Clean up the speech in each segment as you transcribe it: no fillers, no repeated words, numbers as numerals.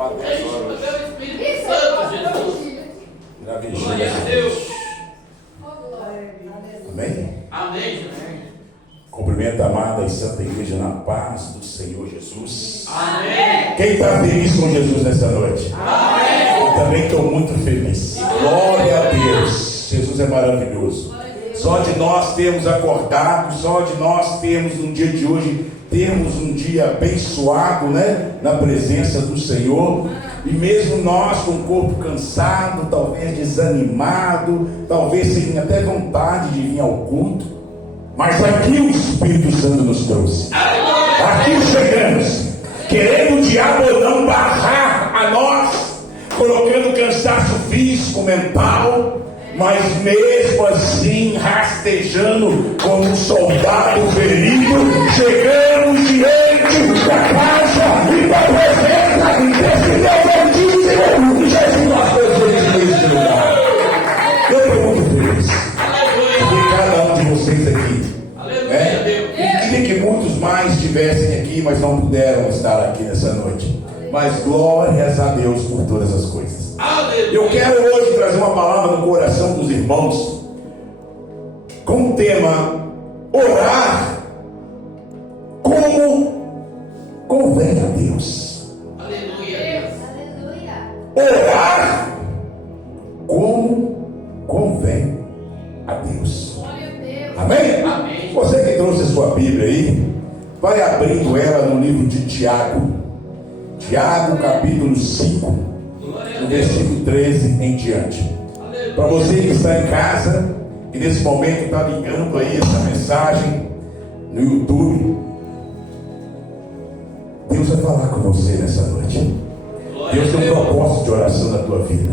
Glória a Deus. Amém? Amém. Cumprimento a amada e santa igreja na paz do Senhor Jesus. Amém. Quem está feliz com Jesus nessa noite? Amém. Eu também estou muito feliz. Glória a Deus. Jesus é maravilhoso. Só de nós termos acordado, só de nós termos no dia de hoje, termos um dia abençoado, né? Na presença do Senhor. E mesmo nós com o corpo cansado, talvez desanimado, talvez sem até vontade de vir ao culto, mas aqui o Espírito Santo nos trouxe. Aqui chegamos, querendo o diabo não barrar a nós, colocando cansaço físico, mental, mas mesmo assim rastejando como um soldado ferido, chegamos diante da casa e da presença desse Deus Altíssimo, e Jesus nós todos nesse lugar. Eu estou muito feliz de cada um de vocês aqui. Queria que muitos mais estivessem aqui, mas não puderam estar aqui nessa noite. Mas glórias a Deus por todas as coisas. Eu quero hoje trazer uma palavra no coração dos irmãos com o tema: orar como convém a Deus. Aleluia. Orar como convém a Deus. Amém? Amém. Você que trouxe a sua Bíblia aí, vai abrindo ela no livro de Tiago. Tiago capítulo 5, no versículo 13 em diante. Para você que está em casa e nesse momento está ligando aí essa mensagem no YouTube, Deus vai falar com você nessa noite. Deus tem um propósito de oração na tua vida.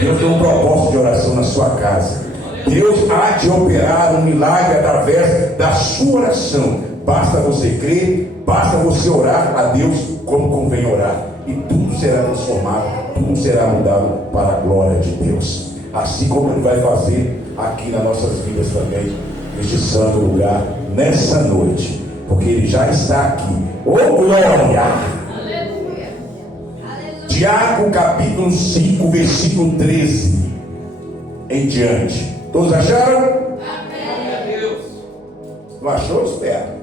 Deus tem um propósito de oração na sua casa. Deus há de operar um milagre através da sua oração. Basta você crer, basta você orar a Deus como convém orar, e tudo será transformado, tudo será mudado para a glória de Deus, assim como Ele vai fazer aqui nas nossas vidas também, neste santo lugar, nessa noite, porque Ele já está aqui. Oh glória! Aleluia. Tiago capítulo 5, versículo 13 em diante. Todos acharam? Glória a Deus. Não achou? Espera.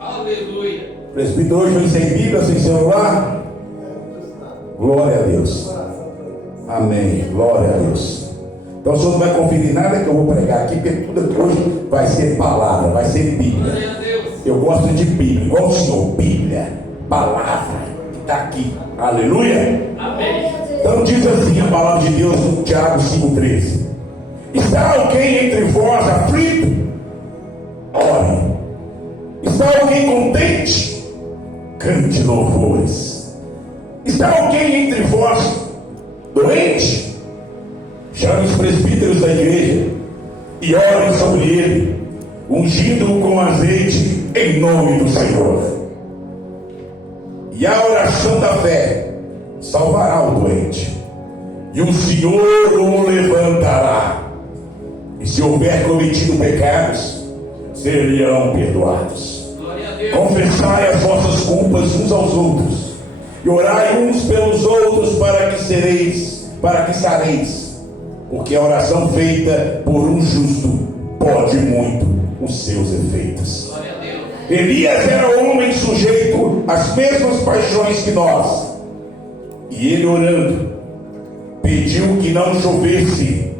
Aleluia. Presbítero hoje sem Bíblia, sem celular? Glória a Deus. Amém. Glória a Deus. Então o senhor não vai conferir nada que eu vou pregar aqui, porque tudo aqui hoje vai ser palavra, vai ser Bíblia. Glória a Deus. Eu gosto de Bíblia, igual o senhor, Bíblia, palavra que está aqui. Aleluia. Amém. Então diz assim a palavra de Deus no Tiago 5,13: está alguém entre vós aflito? Ore. Está alguém contente? Cante louvores. Está alguém entre vós doente? Chame os presbíteros da igreja e orem sobre ele, ungindo-o com azeite em nome do Senhor. E a oração da fé salvará o doente, e o Senhor o levantará. E se houver cometido pecados, serão perdoados. Glória a Deus. Confessai as vossas culpas uns aos outros, e orai uns pelos outros para que sareis, porque a oração feita por um justo pode muito os seus efeitos. Glória a Deus. Elias era homem sujeito às mesmas paixões que nós, e ele orando pediu que não chovesse,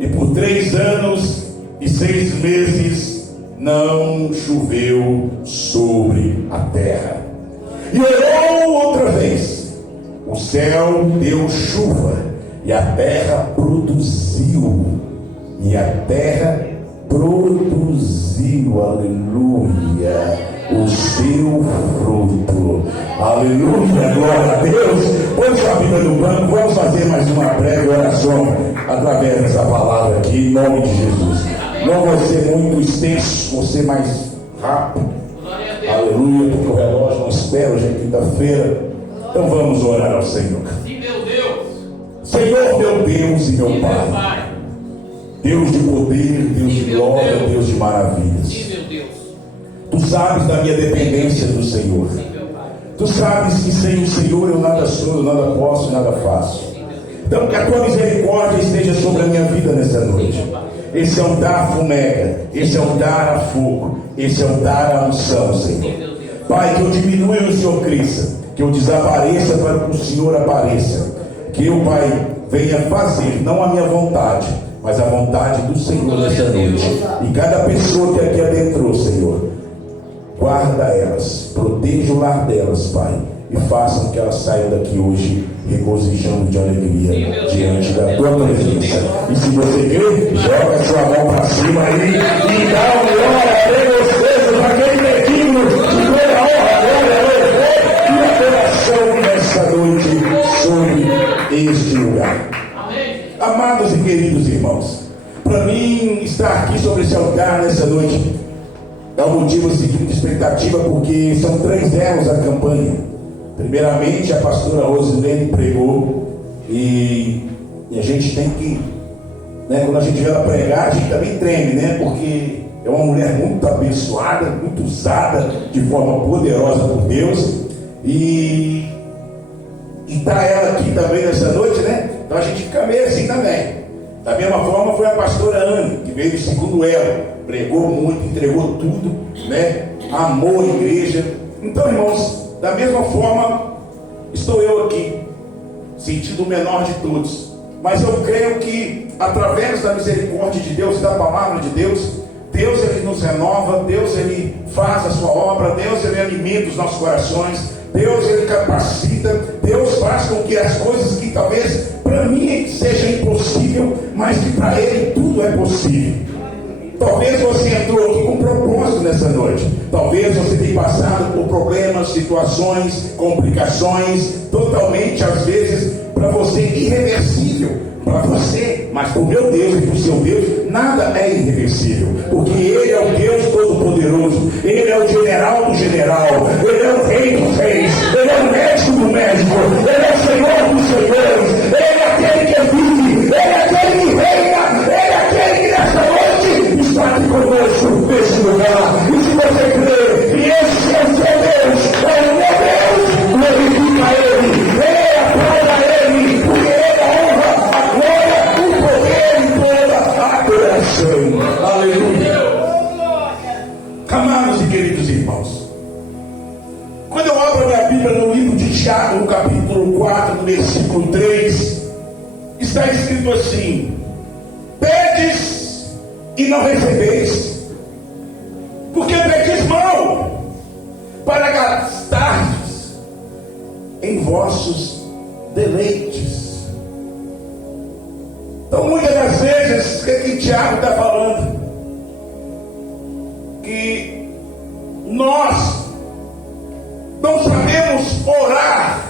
e por 3 anos e 6 meses não choveu sobre a terra. E orou outra vez, o céu deu chuva, e a terra produziu, aleluia, o seu fruto. Aleluia, glória a Deus. Põe sua Bíblia no banco, vamos fazer mais uma breve oração através dessa palavra aqui, em nome de Jesus. Não vai ser muito extenso, vou ser mais rápido. Glória a Deus. Aleluia, porque o relógio não espera, hoje é quinta-feira. Então vamos orar ao Senhor. Sim, meu Deus. Senhor, meu Deus e meu Sim, meu Pai, Pai. Deus de poder, Deus de Sim, meu glória, Deus. Deus de maravilhas. Sim, meu Deus. Tu sabes da minha dependência do Senhor. Sim, meu Pai. Tu sabes que sem o Senhor eu nada sou, eu nada posso, nada faço. Então que a tua misericórdia esteja sobre a minha vida nessa noite. Esse é o dar fumega, esse é o dar a fogo, esse é o dar a unção, Senhor. Pai, que eu diminua e o Senhor cresça, que eu desapareça para que o Senhor apareça. Que eu, Pai, venha fazer, não a minha vontade, mas a vontade do Senhor nessa noite. E cada pessoa que aqui adentrou, Senhor, guarda elas, proteja o lar delas, Pai, e façam que elas saiam daqui hoje regozijando de alegria diante da tua presença. E se você crê, joga a sua mão para cima aí e dá o melhor a vocês, aquele que é digno de toda a honra, glória, louvor e adoração nessa noite sobre este lugar. Amados e queridos irmãos, para mim estar aqui sobre esse altar nessa noite é um motivo seguinte de expectativa, porque são 3 elos a campanha. Primeiramente, a pastora Rosilene pregou e a gente tem que, né, quando a gente vê ela pregar, a gente também treme, né, porque é uma mulher muito abençoada, muito usada de forma poderosa por Deus, e tá ela aqui também nessa noite, né, então a gente fica meio assim também. Da mesma forma foi a pastora Ana, que veio do segundo elo, pregou muito, entregou tudo, né, amou a igreja. Então, irmãos, da mesma forma, estou eu aqui, sentindo o menor de todos. Mas eu creio que, através da misericórdia de Deus e da palavra de Deus, Deus ele nos renova, Deus ele faz a sua obra, Deus ele alimenta os nossos corações, Deus ele capacita, Deus faz com que as coisas que talvez para mim seja impossível, mas que para Ele tudo é possível. Talvez você entrou aqui com propósito nessa noite. Talvez você tenha passado por problemas, situações, complicações, totalmente, às vezes, para você irreversível. Para você, mas para o meu Deus e para o seu Deus, nada é irreversível. Porque Ele é o Deus Todo-Poderoso. Ele é o general do general. Ele é o rei dos reis. Ele é o médico do médico. Ele é o Senhor dos senhores. Ele é aquele que vive. Ele é aquele que reina. Ele é aquele que nessa noite está aqui conosco nesse lugar. E se você crê, e esse é o seu Deus, é o meu Deus, glorifica Ele. Ele aplauda Ele, porque Ele honra a glória, o poder e toda a adoração. Aleluia. Amados e queridos irmãos, quando eu abro a minha Bíblia no livro de Tiago, no capítulo 4, no versículo 3, está escrito assim: pedes e não recebeis, porque pedis mal, para gastardes em vossos deleites. Então, muitas das vezes, o que Tiago está falando? Que nós não sabemos orar,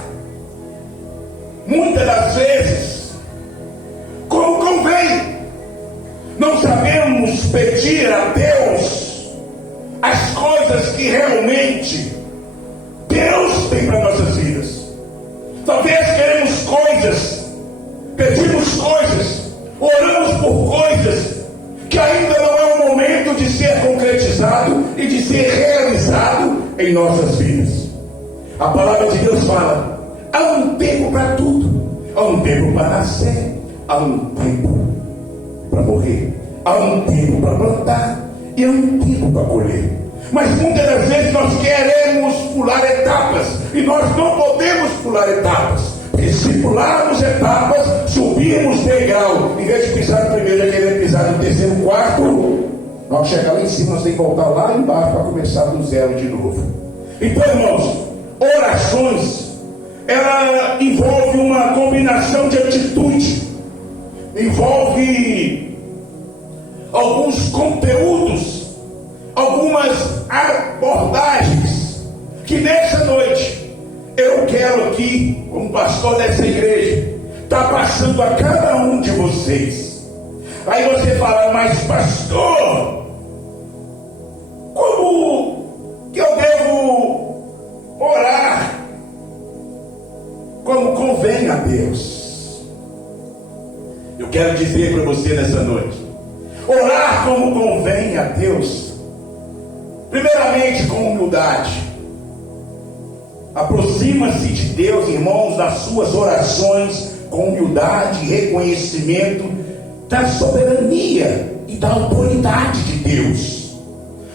muitas das vezes, como convém. Não sabemos pedir a Deus as coisas que realmente Deus tem para nossas vidas. Talvez queremos coisas, pedimos coisas, oramos por coisas que ainda não é o momento de ser concretizado e de ser realizado em nossas vidas. A palavra de Deus fala: há um tempo para tudo, há um tempo para nascer, há um tempo para morrer, há um tempo para plantar e há um tempo para colher. Mas muitas das vezes nós queremos pular etapas, e nós não podemos pular etapas. Porque se pularmos etapas, subirmos degrau, em vez de pisar no primeiro, já querer pisar no terceiro, quarto, nós chegar lá em cima, nós temos que voltar lá embaixo para começar do zero de novo. Então, irmãos, orações, ela envolve uma combinação de atitude, envolve alguns conteúdos, algumas abordagens, que nessa noite eu quero aqui, como pastor dessa igreja, estar passando a cada um de vocês. Aí você fala: mas pastor, como que eu devo orar como convém a Deus? Eu quero dizer para você nessa noite: orar como convém a Deus, primeiramente com humildade. aproxima-se de Deus, irmãos, nas suas orações, com humildade e reconhecimento da soberania e da autoridade de Deus.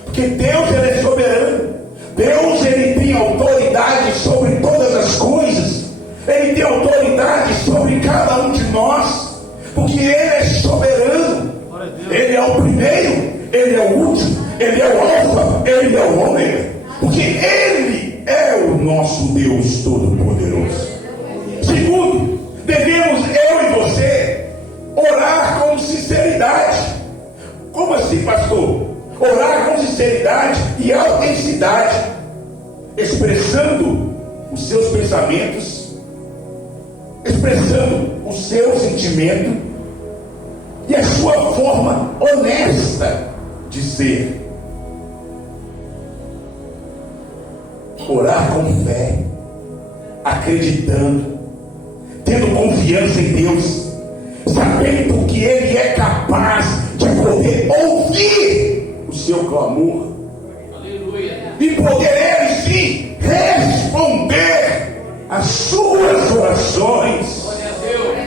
Porque Deus, ele é soberano. Deus, ele tem autoridade sobre todas as coisas. Ele tem autoridade sobre cada um de nós. Porque ele é soberano. Ele é o primeiro, ele é o último, ele é o alfa, ele é o ômega. Porque ele é o nosso Deus Todo-Poderoso. Segundo, devemos, eu e você, orar com sinceridade. Como assim, pastor? Orar com sinceridade e autenticidade, expressando os seus pensamentos, expressando o seu sentimento e a sua forma honesta de ser. Orar com fé, acreditando, tendo confiança em Deus, sabendo que Ele é capaz de poder ouvir o seu clamor. Aleluia. E poder Ele sim responder às suas orações. Glória a Deus.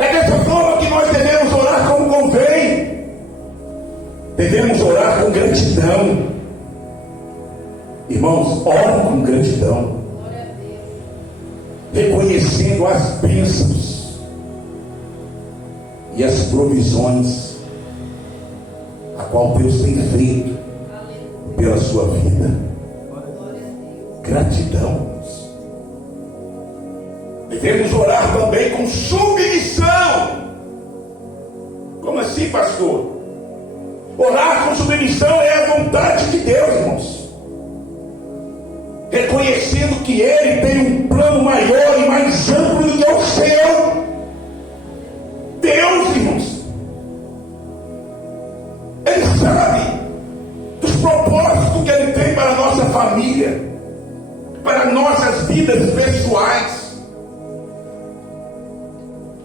É dessa forma que nós devemos orar como convém. Devemos orar com gratidão. Irmãos, orem com gratidão, reconhecendo as bênçãos e as provisões a qual Deus tem feito pela sua vida. Gratidão. Devemos orar também com submissão. Como assim, pastor? Orar com submissão é a vontade de Deus, irmãos. Reconhecendo que Ele tem um plano maior e mais amplo do que o seu. Deus, irmãos, Ele sabe dos propósitos que Ele tem para a nossa família, para nossas vidas pessoais.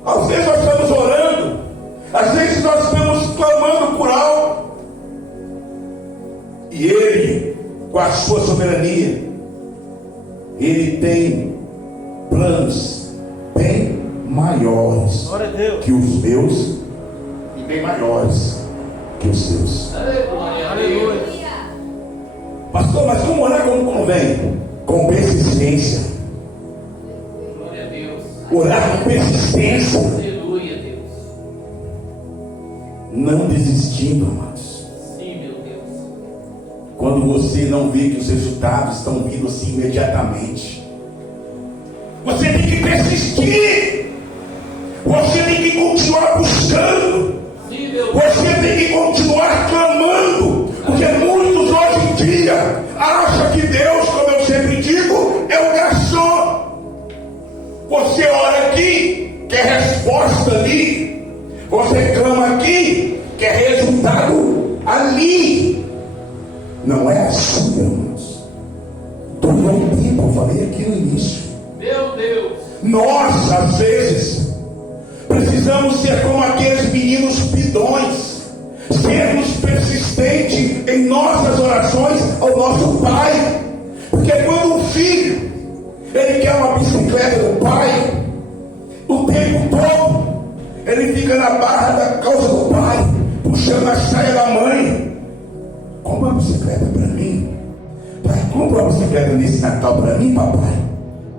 Às vezes nós estamos orando, às vezes nós estamos clamando por algo, e Ele, com a sua soberania, Ele tem planos bem maiores que os meus e bem maiores que os seus. Glória a Deus. Pastor, mas como orar como convém? Com persistência. Glória a Deus. Orar com persistência. Aleluia, Deus. Não desistindo, amados. Sim, meu Deus. Quando você não vê que os resultados estão vindo assim imediatamente, você tem que persistir. Você tem que continuar buscando. Sim, meu Deus. Você tem que continuar clamando. Porque muitos hoje em dia acham que Deus, como eu sempre digo, é um garçom. Você ora aqui, quer resposta ali. Você clama aqui, quer resultado ali. Não é assim, irmãos. Todo o tempo, eu falei aqui no início. Meu Deus. Nós, às vezes, precisamos ser como aqueles meninos bidões, sermos persistentes em nossas orações ao nosso Pai. Porque quando um filho, ele quer uma bicicleta do pai, o tempo todo, ele fica na barra da calça do pai, puxando a saia da mãe. Compra uma bicicleta para mim. Pai, compra uma bicicleta nesse Natal para mim, papai.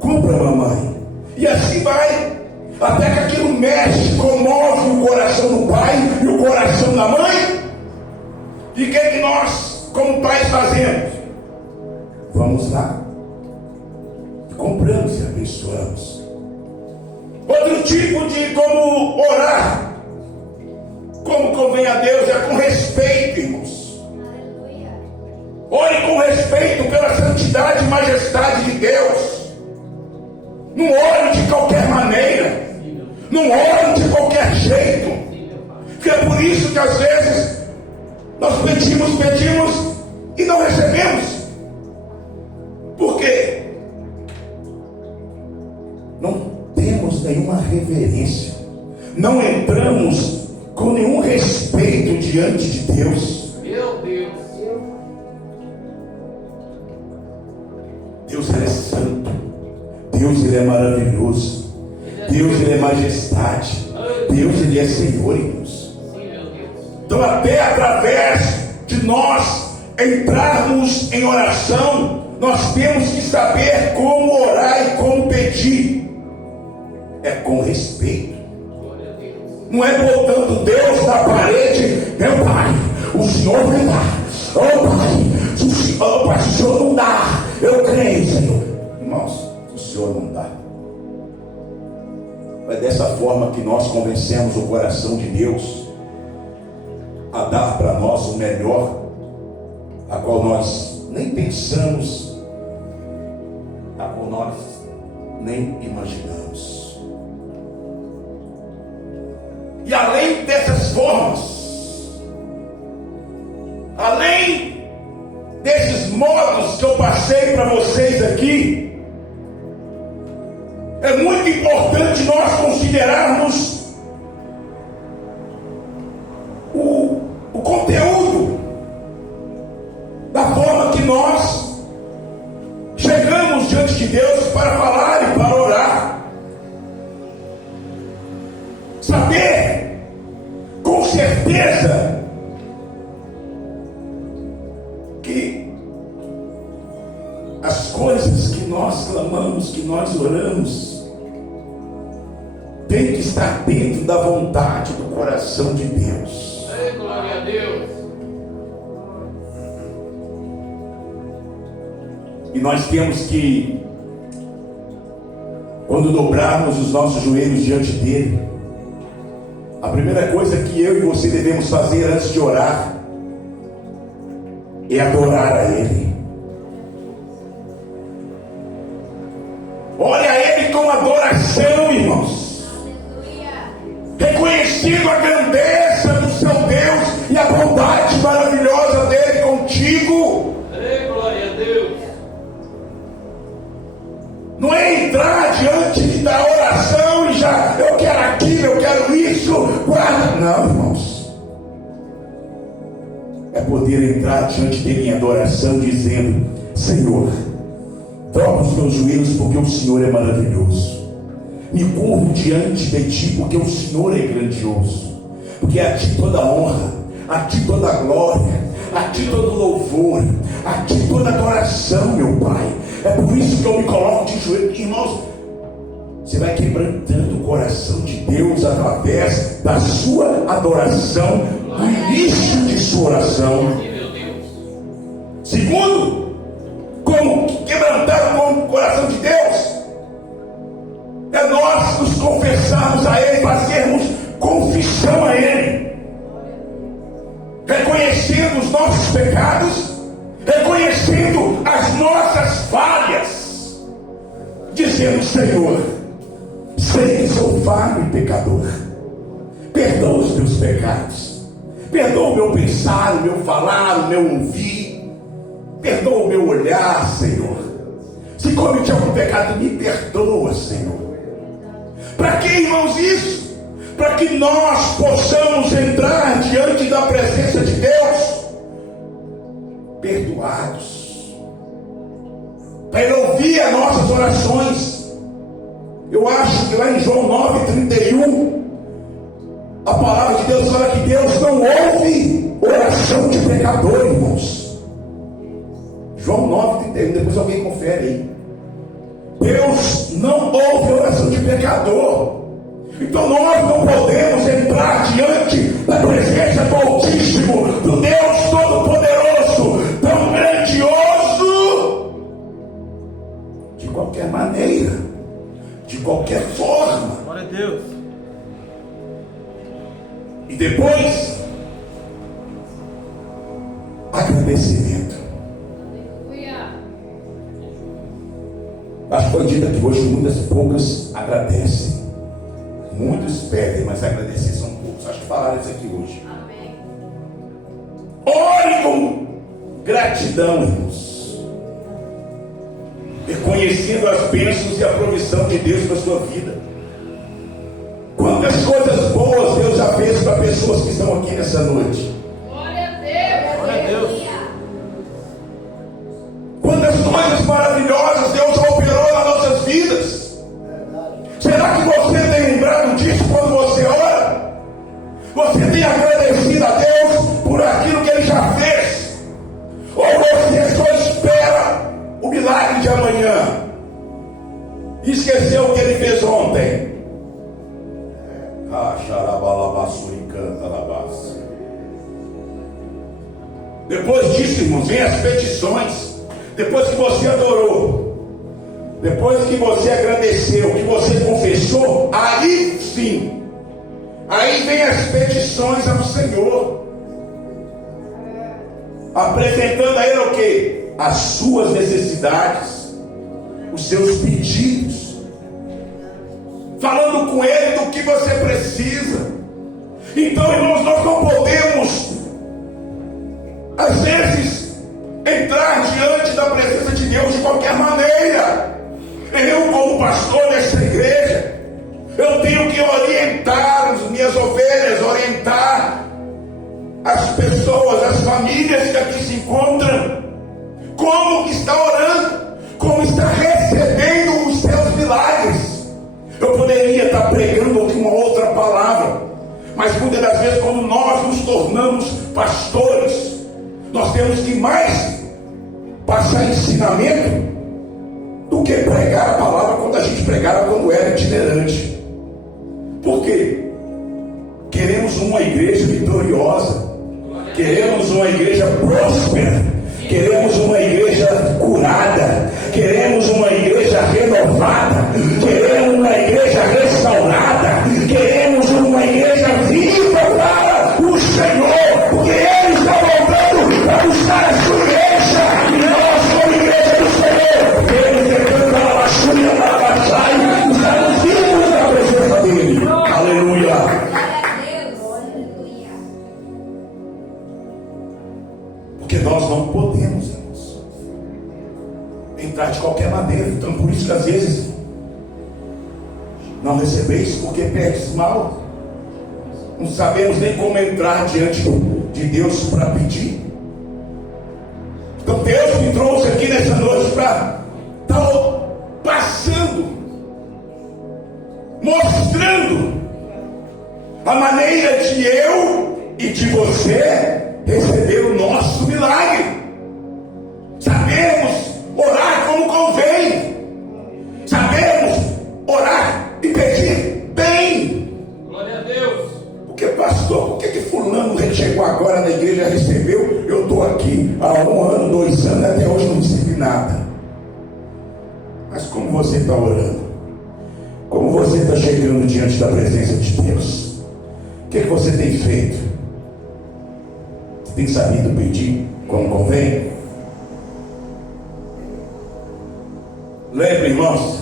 Compra, mamãe. E assim vai, até que aquilo mexe, comove o coração do pai e o coração da mãe. E o que nós, como pais, fazemos? Vamos lá, compramos e abençoamos. Outro tipo de como orar, como convém a Deus, é com respeito, irmãos. Ore com respeito pela santidade e majestade de Deus. Não ore de qualquer maneira. Não ore de qualquer jeito. Que é por isso que às vezes nós pedimos e não recebemos. Por quê? Não temos nenhuma reverência. Não entramos com nenhum respeito diante de Deus. Meu Deus. Deus é santo. Ele é maravilhoso. Deus, Ele é majestade. Deus, Ele é Senhor, irmãos. Sim, meu Deus. Então, até através de nós entrarmos em oração, nós temos que saber como orar e como pedir. É com respeito. Glória a Deus. Não é botando Deus na parede. Meu Pai, o Senhor vai dar. Oh Pai, se o Senhor não dá, eu creio, Senhor. Irmãos, o Senhor não dá. É dessa forma que nós convencemos o coração de Deus a dar para nós o melhor, a qual nós nem pensamos, a qual nós nem imaginamos. E além dessas formas, além desses modos que eu passei para vocês aqui, é muito importante nós considerarmos o conteúdo da forma que nós chegamos diante de Deus para falar e para orar. Saber com certeza que as coisas que nós clamamos, que nós oramos, tem que estar dentro da vontade do coração de Deus. Ei, glória a Deus. E nós temos que, quando dobrarmos os nossos joelhos diante dele, a primeira coisa que eu e você devemos fazer antes de orar é adorar a Ele. Olha a Ele com adoração, irmãos. Reconhecendo a grandeza do seu Deus e a bondade maravilhosa dele contigo. Ei, glória a Deus. Não é entrar diante da oração e já, eu quero aquilo, eu quero isso. Não, irmãos. É poder entrar diante dele em adoração, dizendo: Senhor, dobra os meus joelhos porque o Senhor é maravilhoso. Me curvo diante de ti porque o Senhor é grandioso. Porque a ti toda honra, a ti toda glória, a ti todo louvor, a ti toda adoração, meu Pai. É por isso que eu me coloco de joelhos. Irmãos, você vai quebrantando o coração de Deus através da sua adoração, no início de sua oração. Sim, meu Deus. Segundo, como quebrantar o coração de Deus? É nós nos confessarmos a Ele, fazermos confissão a Ele, reconhecendo os nossos pecados, reconhecendo as nossas falhas, dizendo: Senhor, sei que sou falho e pecador, perdoa os meus pecados, perdoa o meu pensar, o meu falar, o meu ouvir, perdoa o meu olhar, Senhor. Se cometi algum pecado, me perdoa, Senhor. Para que, irmãos, isso? Para que nós possamos entrar diante da presença de Deus perdoados, para Ele ouvir as nossas orações. Eu acho que lá em João 9:31 a palavra de Deus fala que Deus não ouve oração de pecador, irmãos. João 9:31, depois alguém confere aí. Deus não ouve oração de pecador. Então nós não podemos entrar diante da presença do Altíssimo, do Deus Todo-Poderoso, tão grandioso, de qualquer maneira, de qualquer forma. Glória a Deus. E depois, agradecimento. Acho que foi dito que hoje muitas poucas agradecem. Muitos pedem, mas agradecer são poucos. Acho que falaram isso aqui hoje. Amém. Ore com gratidão, irmãos, reconhecendo as bênçãos e a provisão de Deus na sua vida. Quantas coisas boas Deus já fez para pessoas que estão aqui nessa noite. Glória a Deus. Glória a Deus. Quantas coisas maravilhosas Deus já operou nas nossas vidas. Você tem agradecido a Deus por aquilo que Ele já fez? Ou você só espera o milagre de amanhã e esqueceu o que Ele fez ontem? Depois disso, irmãos, vem as petições. Depois que você adorou, depois que você agradeceu, que você confessou, aí sim, aí vem as petições ao Senhor, apresentando a Ele o quê? As suas necessidades, os seus pedidos, falando com Ele do que você precisa. Então, irmãos, nós não podemos, às vezes, entrar diante da presença de Deus de qualquer maneira. Eu, como pastor dessa igreja, eu tenho que orientar as minhas ovelhas, orientar as pessoas, as famílias que aqui se encontram, como está orando, como está recebendo os seus milagres. Eu poderia estar pregando uma outra palavra, mas muitas das vezes, quando nós nos tornamos pastores, nós temos que mais passar ensinamento do que pregar a palavra quando a gente pregava quando era itinerante. Por quê? Queremos uma igreja vitoriosa, queremos uma igreja próspera, queremos uma igreja curada, queremos uma igreja renovada, queremos uma igreja restaurada, queremos uma igreja viva para o Senhor, porque Ele está voltando para buscar a sua igreja, e nós, como igreja do Senhor, queremos declarar a sua e estamos vivos na presença dEle. Aleluia. Porque nós não podemos, irmãos, entrar de qualquer maneira. Então, por isso que às vezes não recebeis, porque perdes mal. Não sabemos nem como entrar diante de Deus para pedir. Então Deus me trouxe aqui nessa noite para estar passando, mostrando a maneira de eu e de você receber o nosso milagre. Sabemos orar como convém, sabemos orar e pedir bem. Glória a Deus. Porque, pastor, por que fulano chegou agora na igreja, recebeu? Eu estou aqui há 1 ano, 2 anos, até hoje não recebi nada. Mas como você está orando? Como você está chegando diante da presença de Deus? O que você tem feito? Tem sabido pedir como convém? Lembre, irmãos,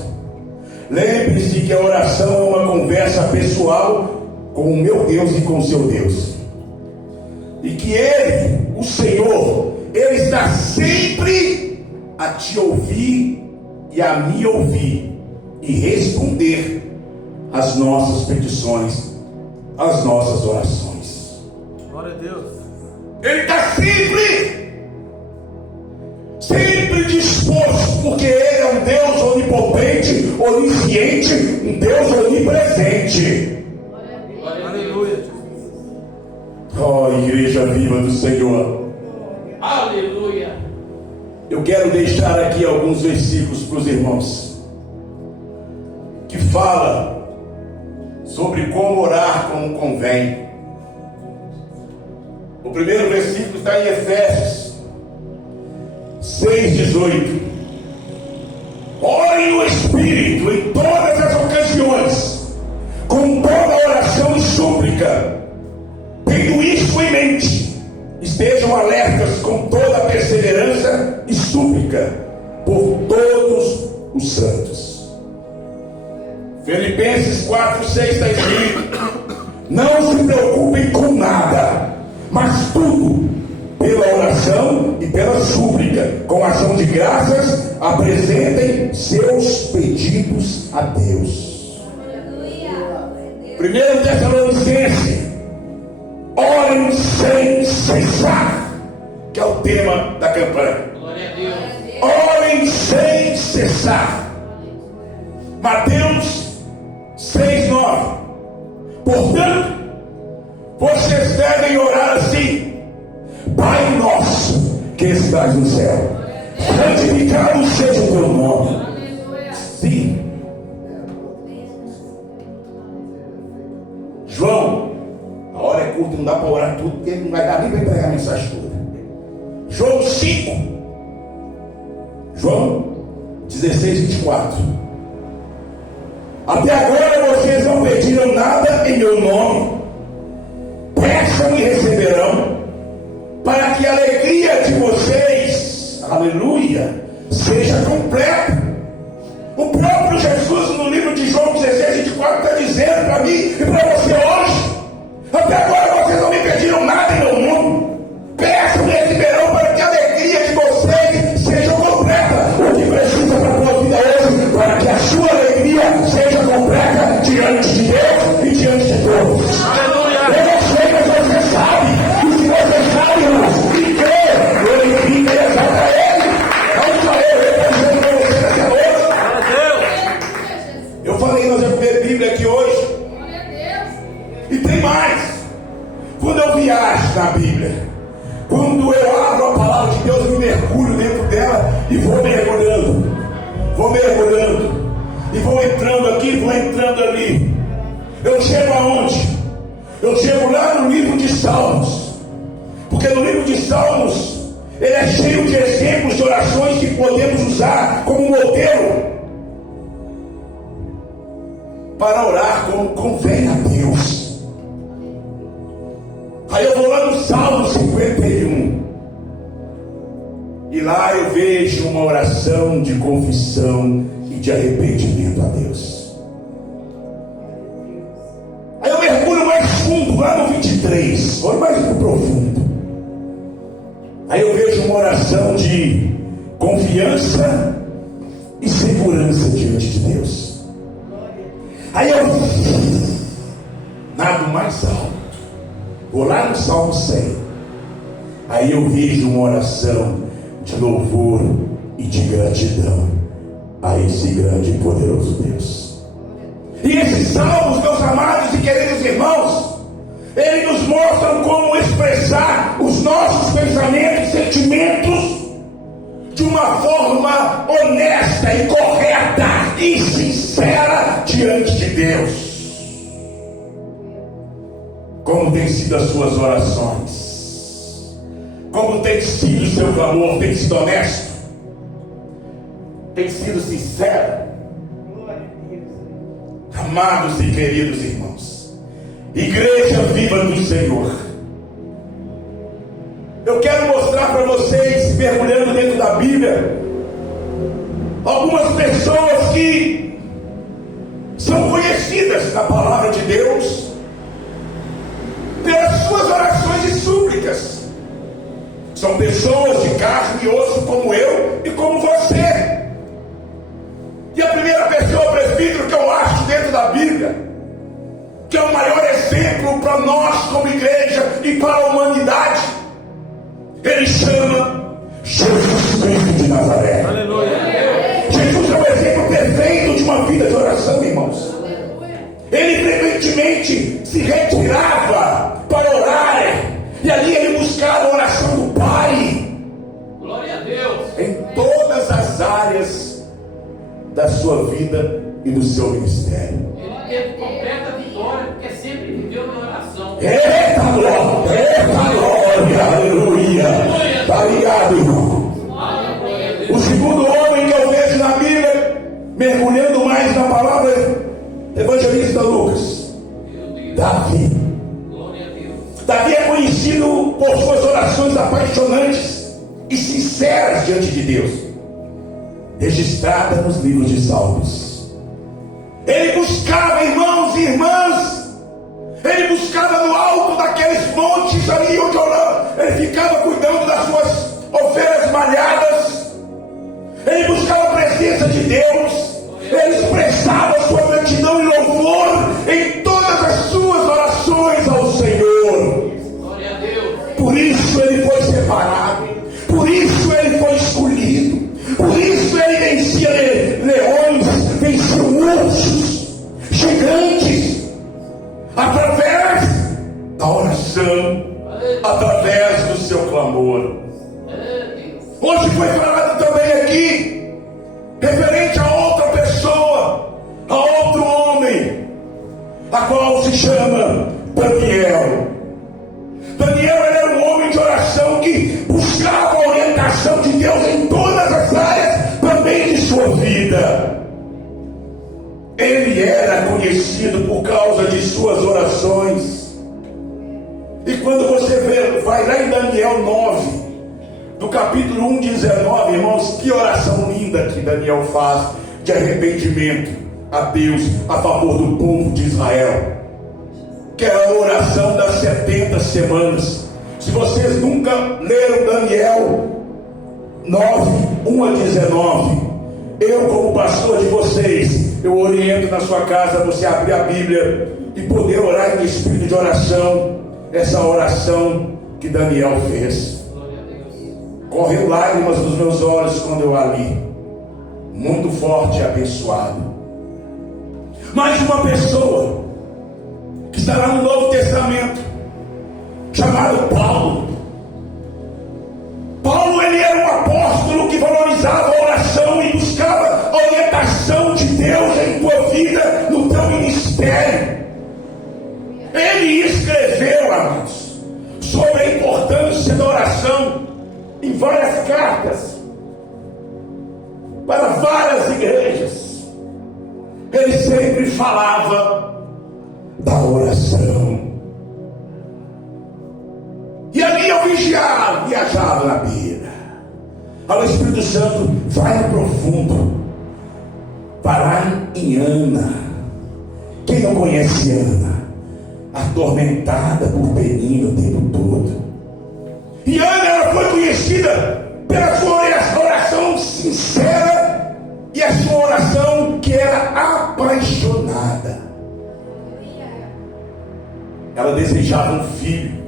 lembre-se que a oração é uma conversa pessoal com o meu Deus e com o seu Deus, e que Ele, o Senhor, Ele está sempre a te ouvir e a me ouvir e responder às nossas petições, às nossas orações. Glória a Deus. Ele está sempre disposto, porque Ele é um Deus onipotente, onisciente, um Deus onipresente. Aleluia. Oh, igreja viva do Senhor. Aleluia. Eu quero deixar aqui alguns versículos para os irmãos, que fala sobre como orar como convém. O primeiro versículo está em Efésios 6,18. Ore no Espírito em todas as ocasiões, com toda oração e súplica, tendo isso em mente, estejam alertas com toda perseverança e súplica por todos os santos. Filipenses 4,6 está escrito: não se preocupem com nada, mas tudo, pela oração e pela súplica, com ação de graças, apresentem seus pedidos a Deus. 1 Tessalonicenses: orem sem cessar, que é o tema da campanha. Glória a Deus. Orem sem cessar. Mateus 6,9. Portanto, você que estás no céu. Santificado seja o teu nome. Aleluia. Sim. João, a hora é curta, não dá para orar tudo, porque não vai dar nem para entregar a mensagem toda. João 5. João 16, 24. Até agora vocês não pediram nada em meu nome. Peçam e receberão, para que a alegria de vocês, aleluia, seja completa. O próprio Jesus, no livro de João 16, 24, está dizendo para mim e para você hoje: até agora vocês não me pediram nada em meu nome. Peçam e receberão, para que a alegria de vocês seja completa. O que precisa para a tua vida hoje, para que a sua alegria seja completa diante de Deus e diante de todos. Eu não sei, mas você sabe. E se você sabe, irmãos, e crê, glorifica e exalta Ele. Não só eu estou dizendo para você nessa noite. Eu falei, nós vamos ver Bíblia aqui hoje. Glória a Deus. E tem mais. Quando eu viajo na Bíblia, quando eu abro a palavra de Deus, eu me mergulho dentro dela e vou mergulhando. E vou entrando aqui, vou entrando ali. Eu chego aonde? Eu chego lá no livro de Salmos. Porque no livro de Salmos, ele é cheio de exemplos de orações que podemos usar como modelo para orar como convém a Deus. Aí eu vou lá no Salmo 51. E lá eu vejo uma oração de confissão e de arrependimento a Deus. Aí eu mergulho mais fundo, lá no 23, vou mais profundo. Aí eu vejo uma oração de confiança e segurança diante de Deus. Aí eu nado mais alto, vou lá no Salmo 100. Aí eu vejo uma oração de louvor e de gratidão a esse grande e poderoso Deus. E esses salmos, meus amados e queridos irmãos, eles nos mostram como expressar os nossos pensamentos e sentimentos de uma forma honesta e correta e sincera diante de Deus. Como tem sido as suas orações? Como tem sido o seu clamor? Tem sido honesto? Tem sido sincero? Amados e queridos irmãos, Igreja Viva do Senhor, eu quero mostrar para vocês, mergulhando dentro da Bíblia, algumas pessoas que são conhecidas na palavra de Deus pelas suas orações e súplicas. São pessoas de carne e osso como eu e como você. E a primeira pessoa, presbítero, que eu acho dentro da Bíblia, que é o maior exemplo para nós como igreja e para a humanidade, ele chama Jesus Cristo de Nazaré. Aleluia. Jesus é o exemplo perfeito de uma vida de oração, irmãos. Ele frequentemente se retirava para orar, e ali ele buscava a oração do Pai. Glória a Deus. Em todas as áreas da sua vida e do seu ministério. Ele teve completa vitória, porque sempre viveu na oração. Eita glória, aleluia. Tá ligado, irmão? O segundo homem que eu vejo na Bíblia, mergulhando mais na palavra, evangelista Lucas, Davi. Glória a Deus. Davi é conhecido por suas orações apaixonantes e sinceras diante de Deus, registrada nos livros de Salmos. Ele buscava, irmãos e irmãs, ele buscava no alto daqueles montes ali onde ele ficava cuidando das suas ovelhas malhadas. Ele buscava a presença de Deus. Ele expressava a sua gratidão e louvor em todas as suas orações ao Senhor. Glória a Deus. Por isso ele foi separado, por isso ele foi escolhido, por isso ele vencia leões, vencia ursos, gigantes, através da oração, através do seu clamor. Hoje foi falado também aqui, referente a outra pessoa, a outro homem, a qual se chama Daniel. Daniel era um homem de oração que buscava a orientação de Deus em todas as áreas também de sua vida. Ele era conhecido por causa de suas orações. E quando você vai lá em Daniel 9, do capítulo 1, 19, irmãos, que oração linda que Daniel faz de arrependimento a Deus a favor do povo de Israel, que é a oração das 70 semanas. Se vocês nunca leram Daniel 9, 1 a 19, eu, como pastor de vocês, eu oriento na sua casa você abrir a Bíblia e poder orar em espírito de oração, essa oração que Daniel fez. Correu lágrimas dos meus olhos quando eu a li, muito forte e abençoado. Mais uma pessoa que está lá no Novo Testamento, chamado Paulo. Paulo, ele era um apóstolo que valorizava a oração e buscava a orientação de Deus em tua vida, no teu ministério. Ele escreveu, amados, sobre a importância da oração em várias cartas para várias igrejas. Ele sempre falava da oração. E ali eu viajava na Bíblia. O Espírito Santo vai no profundo. Vai lá em Ana. Quem não conhece Ana? Atormentada por Penina o tempo todo. E Ana, ela foi conhecida pela sua oração sincera e a sua oração que era apaixonada. Ela desejava um filho.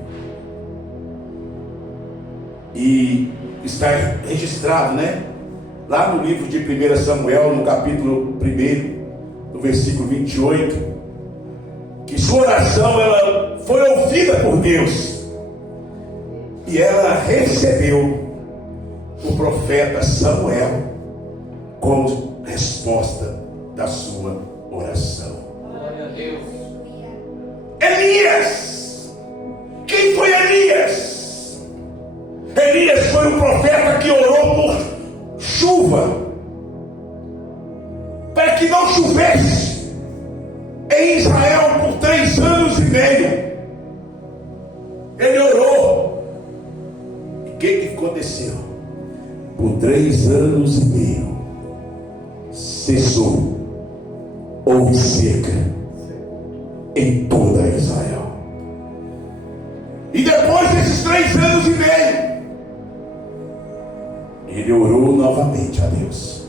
E está registrado, lá no livro de 1 Samuel, no capítulo 1, no versículo 28, que sua oração ela foi ouvida por Deus. E ela recebeu o profeta Samuel como resposta da sua oração. Glória a Deus. Elias. Quem foi Elias? Elias foi um profeta que orou por chuva, para que não chovesse em Israel por 3 anos e meio. Ele orou. E o que aconteceu? Por 3 anos e meio cessou, houve seca em toda Israel. E depois desses 3 anos e meio, ele orou novamente a Deus,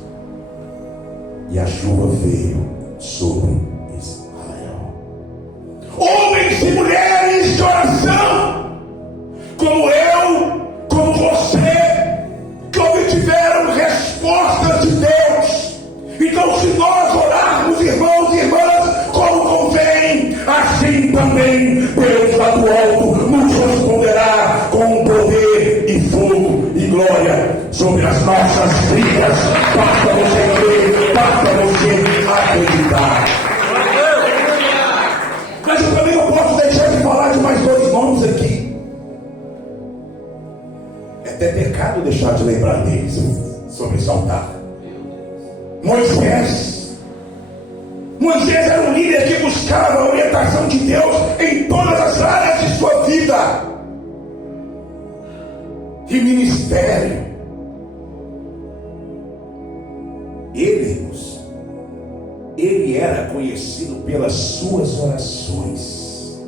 e a chuva veio sobre Israel. Homens e mulheres de oração, como eu, como você, que obtiveram respostas de Deus. Então, se nós orarmos, irmãos e irmãs, como convém, assim também Deus lá do alto nos responderá com poder e fogo e glória sobre as nossas vidas. Basta você crer, basta você acreditar. Mas eu também não posso deixar de falar de mais 2 nomes aqui. É até pecado deixar de lembrar deles sobre esse altar. Moisés era um líder que buscava a orientação de Deus em todas as áreas de sua vida e ministério. Ele era conhecido pelas suas orações,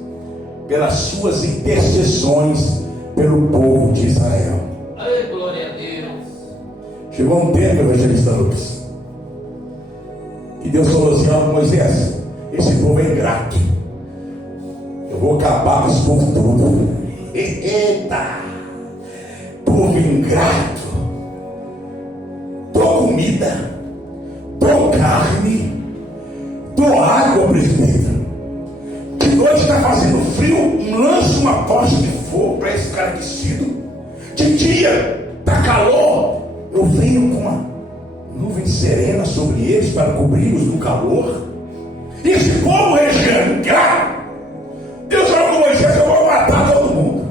pelas suas intercessões pelo povo de Israel. Ai, glória a Deus. Chegou um tempo, evangelista Lucas, que Deus falou assim: ó, Moisés, esse povo é ingrato, eu vou acabar com esse povo todo. Eita, povo ingrato. Dou comida, dou carne, dou água, presbítero. De noite está fazendo frio, lança uma tocha de fogo para esse cara aquecido. De dia está calor, veio com uma nuvem serena sobre eles para cobri-los do calor. E esse povo regiando, Deus falou com Moisés: eu vou matar todo mundo.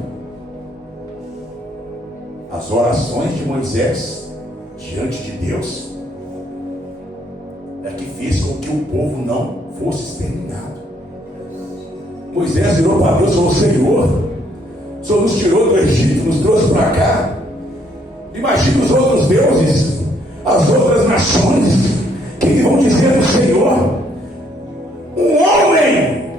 As orações de Moisés diante de Deus é que fez com que o povo não fosse exterminado. Moisés virou para Deus e falou: Senhor, o Senhor nos tirou do Egito, nos trouxe para cá. Imagina os outros deuses, as outras nações, que vão dizer do Senhor. Um homem,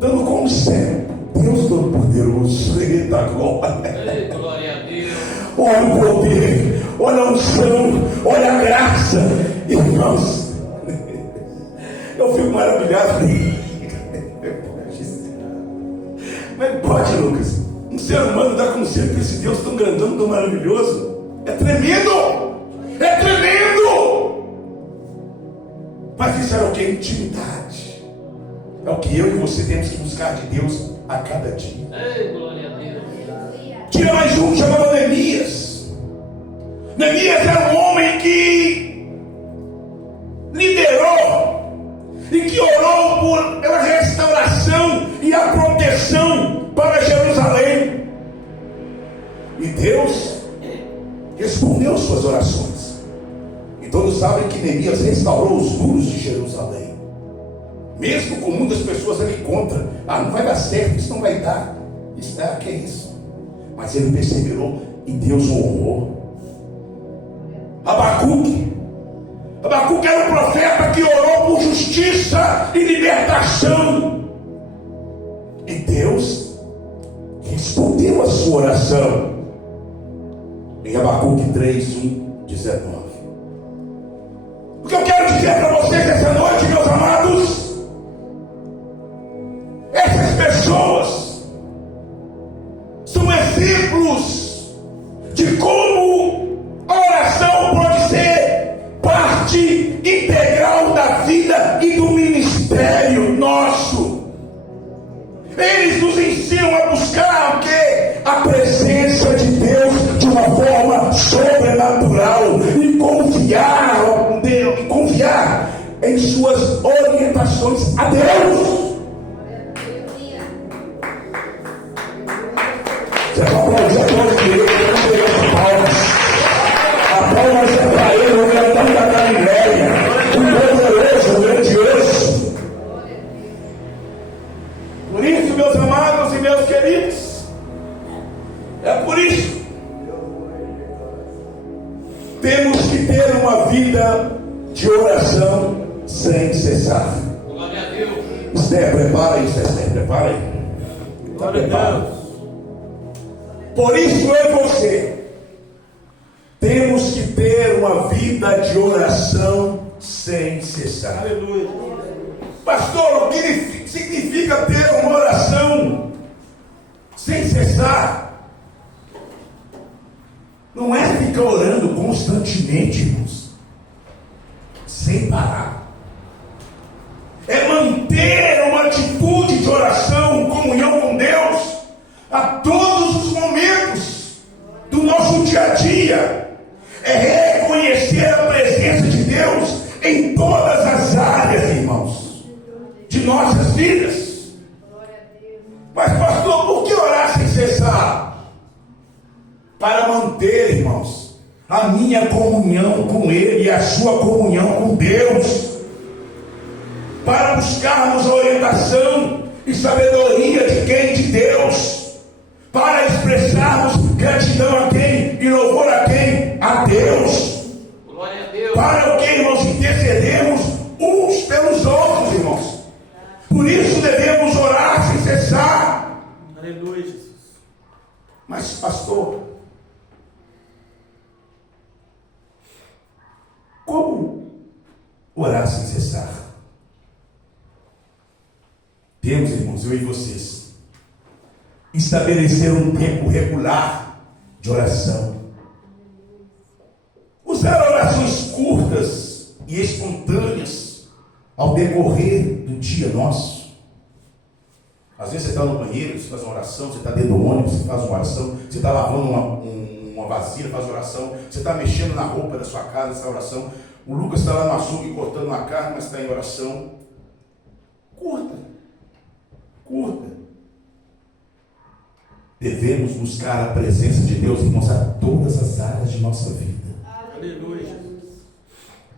dando como sempre, Deus Todo-Poderoso, eita glória. Glória a Deus. Olha o poder, olha a unção, olha a graça. Irmãos, eu fico maravilhado. Mas pode, Lucas, um ser humano dar conselho para esse Deus tão grandão, tão maravilhoso? É tremendo! É tremendo! Mas isso é o que? Intimidade. É o que eu e você temos que buscar de Deus a cada dia. Ei, glória a Deus. Tinha mais um, chamava Neemias. Neemias era um homem que liderou e que orou pela restauração e a proteção para Jerusalém. E Deus respondeu suas orações. E todos sabem que Neemias restaurou os muros de Jerusalém. Mesmo com muitas pessoas ali contra. Não vai dar certo, isso não vai dar. Que é isso? Mas ele perseverou e Deus o honrou. Abacuque era um profeta que orou por justiça e libertação. E Deus respondeu a sua oração. Em Abacuque 3:1-19. O que eu quero dizer para vocês essa noite, meus amados, essas pessoas são exemplos de como a oração pode ser parte integral da vida e do ministério nosso. Eles nos ensinam a buscar o quê? A presença de Deus de uma forma sobrenatural e confiar em suas orientações a Deus. Você vai aplaudir a Deus de Deus, a palmas é para ele, o grandão da Galileia, o poderoso, o grandioso. Por isso, meus amados e meus queridos, é por isso temos que ter uma vida de oração sem cessar. Glória a Deus. Esther, prepara isso, Esther, prepara aí. Glória a Deus. Por isso eu e você temos que ter uma vida de oração sem cessar. Aleluia. Pastor, o que significa ter uma oração sem cessar? Não é ficar orando constantemente, irmãos, sem parar. É manter uma atitude de oração, comunhão com Deus, a todos os momentos do nosso dia a dia. É reconhecer a presença de Deus em todas as áreas, irmãos, de nossas vidas. Mas, pastor, por que orar sem cessar? Para manter, irmãos, a minha comunhão com Ele e a sua comunhão com Deus. Para buscarmos a orientação e sabedoria de quem? De Deus. Para expressarmos gratidão a quem? E louvor a quem? A Deus. Glória a Deus. Para o que, irmãos? Intercedemos uns pelos outros, irmãos. Por isso devemos orar sem cessar. Aleluia, Jesus. Mas, pastor, como orar sem cessar? Temos, irmãos, eu e vocês, estabelecer um tempo regular de oração. Usar orações curtas e espontâneas ao decorrer do dia nosso. Às vezes você está no banheiro, você faz uma oração, você está dentro do ônibus, você faz uma oração, você está lavando uma vasilha, faz oração. Você está mexendo na roupa da sua casa, essa oração. O Lucas está lá no açougue cortando uma carne, mas está em oração. Curta. Devemos buscar a presença de Deus em todas as áreas de nossa vida. Aleluia, Jesus.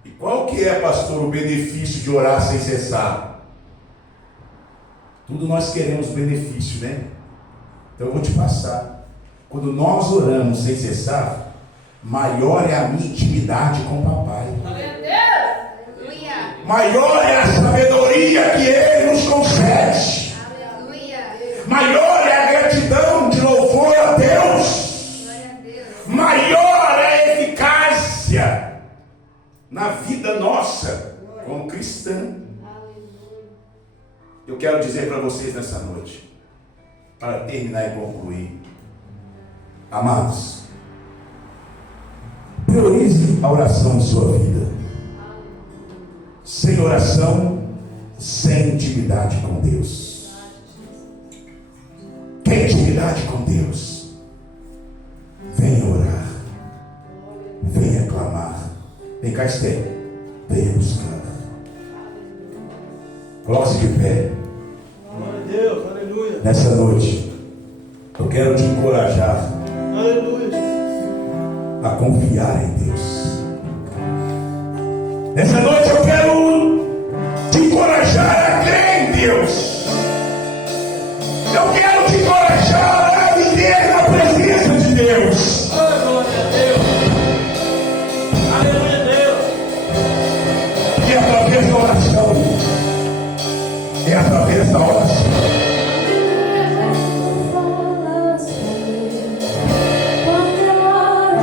E qual que é, pastor, o benefício de orar sem cessar? Tudo nós queremos benefício, né? Então eu vou te passar. Quando nós oramos sem cessar, maior é a minha intimidade com o papai. Aleluia. Maior é a sabedoria que Ele nos concede. Aleluia. Maior é a gratidão de louvor a Deus. Glória a Deus. Maior é a eficácia na vida nossa como cristã. Eu quero dizer para vocês nessa noite, para terminar e concluir, amados, priorize a oração em sua vida. Sem oração, sem intimidade com Deus. Quer intimidade com Deus? Venha orar, venha clamar. Vem cá, Esther, venha buscar. Coloque-se de pé. Glória a Deus, aleluia. Nessa noite, eu quero te encorajar Aleluia, Jesus. a confiar em Deus. Nessa noite eu quero te encorajar a crer em Deus. Eu quero te encorajar a viver na presença de Deus. Oh, glória a Deus. Aleluia, Deus. E através da oração, é através da oração. Quando eu oro,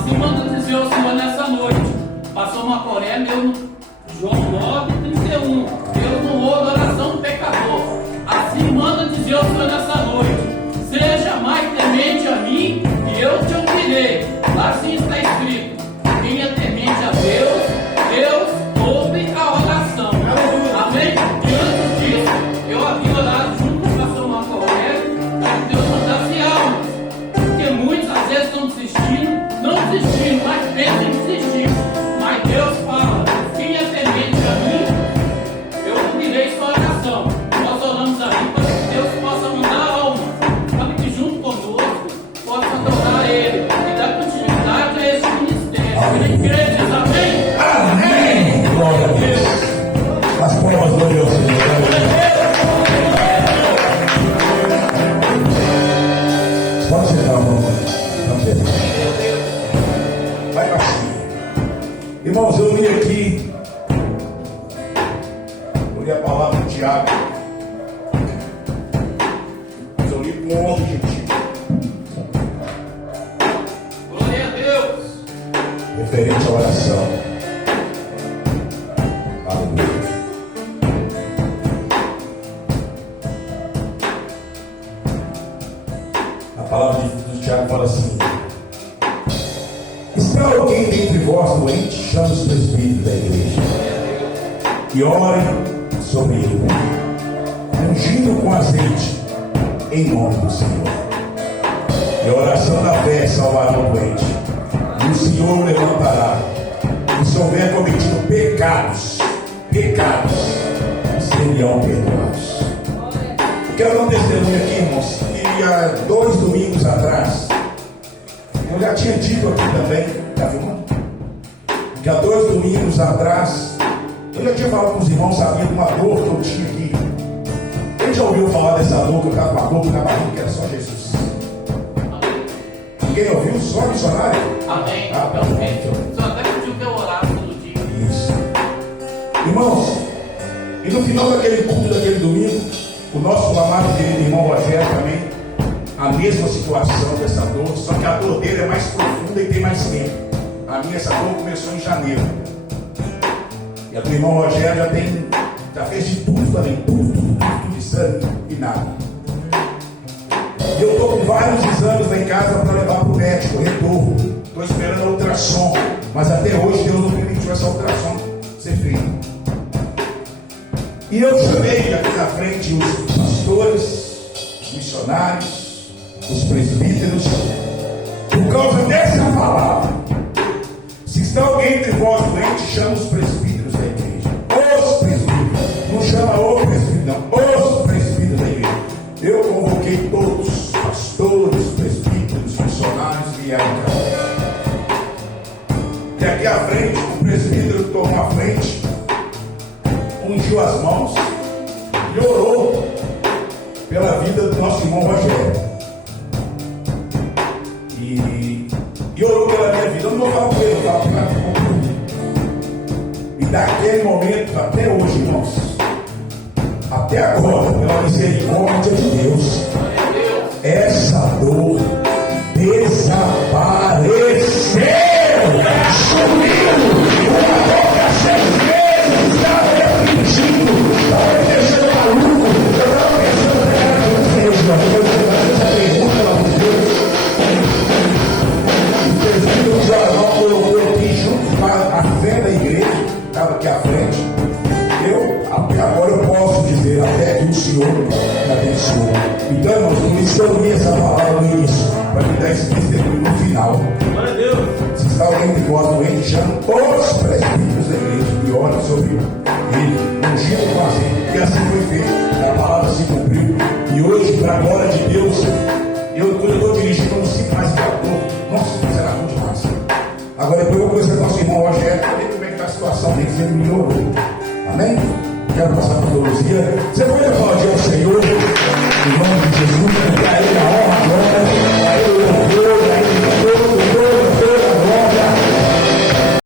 Assim manda dizer o Senhor nessa noite. Passou uma Coré, meu João 9:31. Eu não vou na oração do pecador. Assim manda dizer o Senhor nessa noite. Seja mais temente a mim e eu te ouvirei. Assim está escrito. Quem é temente a Deus, Deus ouve a oração. Amém? Diante disso, eu havia orado junto com o pastor Marco Aurélio para que Deus mandasse almas. Porque muitos às vezes estão desistindo, não desistindo, mas pensam em desistir. Mas Deus fala, quem é temente a mim, eu ouvirei sua oração. Nós oramos aqui para que Deus possa mandar almas, para que junto conosco possa adorar Ele e dar continuidade a esse ministério. Amém. Igrejas, amém? Amém! Glória a Deus. As palmas do Deus. Pode sentar, irmão. Vai baixinho. Irmãos, eu li aqui. Eu li a palavra de Tiago. Mas eu li com um objetivo. Glória a Deus. Referente à oração. Aleluia. A palavra do Tiago fala assim: está alguém dentre vós doente, chame os presbíteros da igreja e orem sobre ele, ungindo com azeite em nome do Senhor. E a oração da fé salvará o doente, e o Senhor o levantará. E se houver cometido pecados, seriam perdoados. Eu quero dar um testemunho aqui, irmãos, que há 2 domingos atrás, eu já tinha dito aqui também, tá filmando? Que há 2 domingos atrás, eu já tinha falado com os irmãos, sabia, de uma dor que eu tinha aqui. Quem já ouviu falar dessa dor, que eu estava com a dor na barriga, que era só Jesus? Ninguém ouviu? Só missionário? Amém. Ah, tá. Só até pediu que eu orasse todo dia. Isso. Irmãos, e no final daquele culto, daquele domingo, o nosso amado querido irmão Rogério também, a mesma situação dessa dor, só que a dor dele é mais profunda e tem mais tempo. A minha, essa dor começou em janeiro. E a do irmão Rogério já fez de tudo também, tudo de exame e nada. E eu estou com vários exames lá em casa para levar para o médico, retorno. Estou esperando a ultrassom, mas até hoje Deus não permitiu essa ultrassom ser feita. E eu chamei aqui na frente os pastores, os missionários, os presbíteros, por causa dessa palavra. Se está alguém entre vós doente, chama os presbíteros da igreja. Os presbíteros. Não chama o presbítero, não. Os presbíteros da igreja. Eu convoquei todos, pastores, presbíteros, missionários, que vieram cá. E aqui à frente, o presbítero tomou a frente, ungiu as mãos e orou pela vida do nosso irmão Rogério. E orou pela minha vida. Eu não vou falar com ele, eu falo pela vida. E daquele momento até hoje, irmãos, até agora, pela misericórdia de Deus, essa dor desapareceu, sumiu. Uma dor há 6 meses estava repetindo, estava me deixando maluco. Eu estava pensando que era tudo mesmo. Eu essa pergunta, pelo amor de Deus. O presbítero de Arão colocou aqui junto com a fé da igreja, estava aqui à frente. Até agora eu posso dizer, até que o Senhor me abençoou. Então, irmãos, por isso que eu li essa palavra no início, para me dar esse testemunho no final. Glória a Deus. Se está alguém de vós doente, chama os presbíteros da igreja e ora sobre ele, ungindo com azeite. E assim foi feito, a palavra se cumpriu. E hoje, para a glória de Deus, quando eu estou dirigindo, eu não sinto mais que a dor. Nossa, mas era muito massa. Agora, depois eu vou conversar com o nosso irmão Rogério, para ver como é que está a situação dele, se ele melhorou. Amém? Quero passar por teologia. Você foi levar